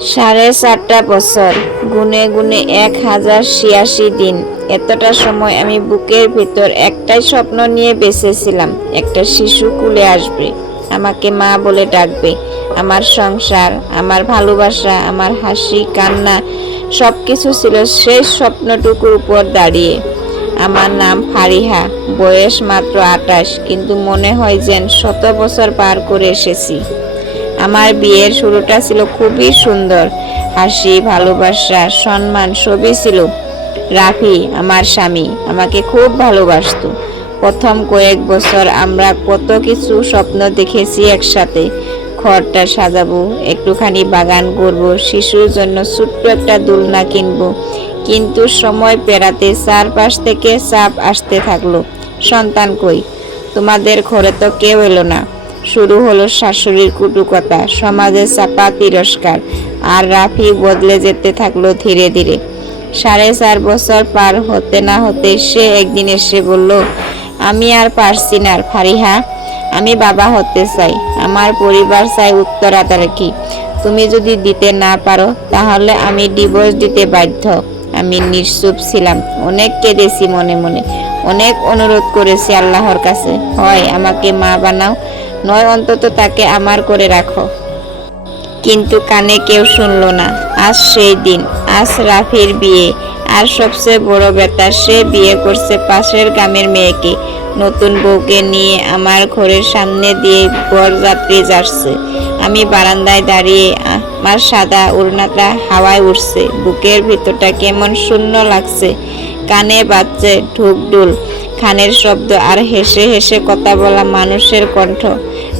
সাড়ে চারটা বছর, গুনে গুনে এক হাজার ছিয়াশি দিন। এতটা সময় আমি বুকের ভিতর একটাই স্বপ্ন নিয়ে বেঁচেছিলাম, একটা শিশু কুলে আসবে। আমাকে মা বলে ডাকবে, আমার সংসার, আমার ভালোবাসা, আমার হাসি, কান্না সব কিছু ছিল সেই স্বপ্নটুকুর উপর দাঁড়িয়ে। আমার নাম ফারিহা, বয়স মাত্র আটাশ, কিন্তু মনে হয় যেন শত বছর পার করে এসেছি। আমার বিয়ের শুরুটা ছিল খুবই সুন্দর, হাসি, ভালোবাসা, সম্মান সবই ছিল। রাফি, আমার স্বামী, আমাকে খুব ভালোবাসতো। প্রথম কয়েক বছর আমরা কত কিছু স্বপ্ন দেখেছি একসাথে। ঘরটা সাজাবো, একটুখানি বাগান করব, শিশুর জন্য ছোট্ট একটা দোলনা কিনবো। কিন্তু সময় পেরাতে চারপাশ থেকে চাপ আসতে থাকল। সন্তান কই? তোমাদের ঘরে তো কেউ এলো না। শুরু হলো শাশুড়ির কুটুকতা সমাজে চাপা তিরস্কার, আর রাফি বদলে যেতে থাকল ধীরে ধীরে। সাড়ে চার বছর পার হতে না হতে সে একদিন এসে বলল, আমি আর পারছি না ফারিহা, আমি বাবা হতে চাই। আমার পরিবার চাই উত্তরাধিকারী তুমি যদি দিতে না পারো, তাহলে আমি ডিভোর্স দিতে বাধ্য। আমি নিশ্চুপ ছিলাম। অনেক কেঁদেছি মনে মনে। অনেক অনুরোধ করেছি আল্লাহর কাছে। হয়, আমাকে মা বানাও নয়, অন্তত তাকে আমার করে রাখো। কিন্তু কানে কেউ শুনল না। আজ সেই দিন, আজ রাফির বিয়ে। আর সবচেয়ে বড় ব্যাটা সে বিয়ে করছে পাশের গ্রামের মেয়েকে। নতুন বউকে নিয়ে আমার ঘরের সামনে দিয়ে বরযাত্রী যাচ্ছে। আমি বারান্দায় দাঁড়িয়ে আমার সাদা উড়নাটা হাওয়ায় উঠছে। বুকের ভিতরটা কেমন শূন্য লাগছে। কানে বাজছে ঢুকডুল খানের শব্দ আর হেসে হেসে কথা বলা মানুষের কণ্ঠ।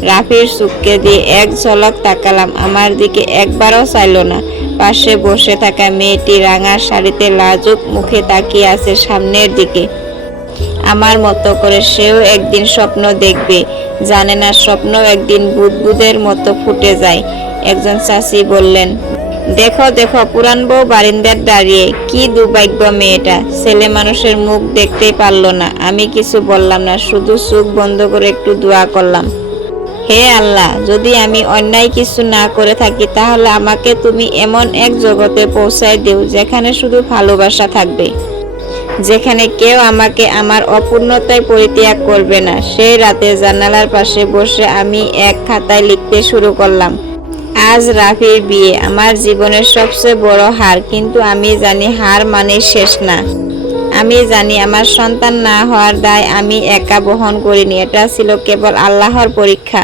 রাফির চুপকে দিয়ে এক ঝলক তাকালাম। আমার দিকে একবারও চাইলো না। পাশে বসে থাকা মেয়েটি রাঙা শাড়িতে লাজুক মুখে তাকিয়ে আছে সামনের দিকে। আমার মতো করে সেও একদিন স্বপ্ন দেখবে। জানে না স্বপ্ন একদিন বুদবুদের মতো ফুটে যায়। একজন চাষি বললেন, দেখো দেখো, পুরান বউ বারিন্দার দাঁড়িয়ে, কি দুর্ভাগ্য মেয়েটা। ছেলে মানুষের মুখ দেখতেই পারল না। আমি কিছু বললাম না, শুধু চোখ বন্ধ করে একটু দোয়া করলাম। হে আল্লাহ, যদি আমি অন্যায় কিছু না করে থাকি, তাহলে আমাকে তুমি এমন এক জগতে পৌঁছায় দিও যেখানে শুধু ভালোবাসা থাকবে। যেখানে কেউ আমাকে আমার অপূর্ণতায় পরিত্যাগ করবে না। সেই রাতে জানালার পাশে বসে আমি এক খাতায় লিখতে শুরু করলাম, আজ রাফির বিয়ে, আমার জীবনের সবচেয়ে বড় হার, কিন্তু আমি জানি হার মানে শেষ না। আমি জানি আমার সন্তান না হওয়ার দায় আমি একা বহন করিনি, এটা ছিল কেবল আল্লাহর পরীক্ষা।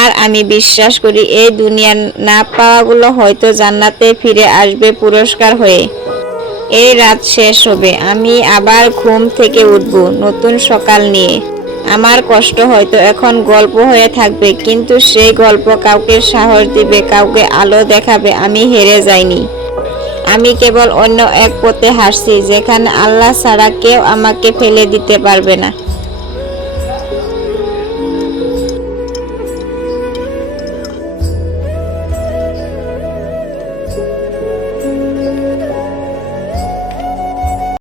আর আমি বিশ্বাস করি, এই দুনিয়ার না পাওয়াগুলো হয়তো জান্নাতে ফিরে আসবে পুরস্কার হয়ে। এই রাত শেষ হবে, আমি আবার ঘুম থেকে উঠব নতুন সকাল নিয়ে। আমার কষ্ট হয়তো এখন গল্প হয়ে থাকবে, কিন্তু সেই গল্প কাউকে সাহস দিবে, কাউকে আলো দেখাবে, আমি হেরে যাইনি। আমি কেবল অন্য এক পথে হাসছি যেখানে আল্লাহ ছাড়া কেউ আমাকে ফেলে দিতে পারবে না।